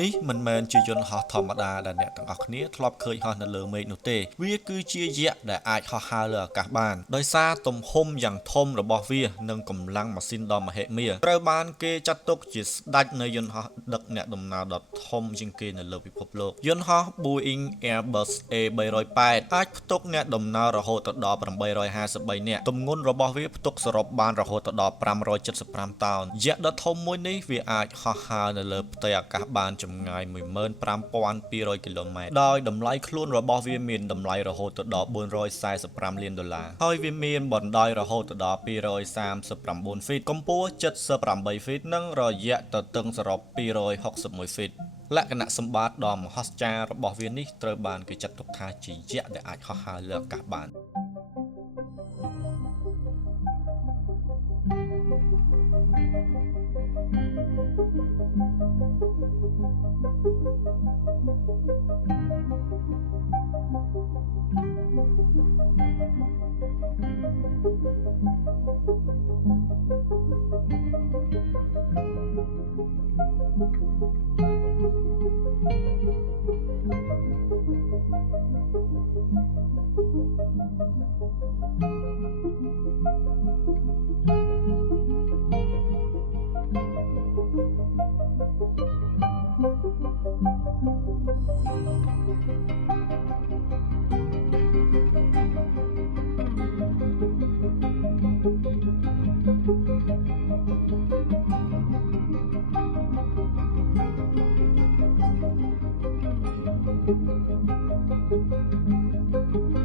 នេះមិនមែនជាយន្តហោះធម្មតាដែលអ្នកទាំងអស់គ្នាធ្លាប់ឃើញហោះនៅលើមេឃនោះទេវាគឺជាយក្សដែលអាចហោះហើរលើអាកាសបានដោយសារទំហំយ៉ាងធំរបស់វានិងកម្លាំងម៉ាស៊ីនដ៏មហិមាត្រូវបានគេចាត់ទុកជាស្ដេចនៃយន្តហោះដឹកអ្នកដំណើរដ៏ធំជាងគេនៅលើពិភពលោកយន្តហោះ Boeing Airbus A380 អាចផ្ទុកអ្នកដំណើររហូតដល់853នាក់ទម្ងន់របស់វាផ្ទុកសរុបបានរហូតដល់575តោនយក្សដ៏ធំមួយនេះវាអាចហោះហើរនៅលើផ្ទៃអាកាសបានចម្ងាយ15200គីឡូម៉ែត្រដោយតម្លៃខ្លួនរបស់វាមានតម្លៃរហូតដល់445លានដុល្លារហើយវាមានបណ្ដោយរហូតដល់239ហ្វីតកម្ពស់78ហ្វីតនិងរយៈទទឹងសរុប261ហ្វីតលក្ខណៈសម្បត្តិដ៏មហស្ចារ្យរបស់វានេះត្រូវបានគេចាត់ទុកថាជាយក្សដែលអាចហោះហើរលើអាកាសបាន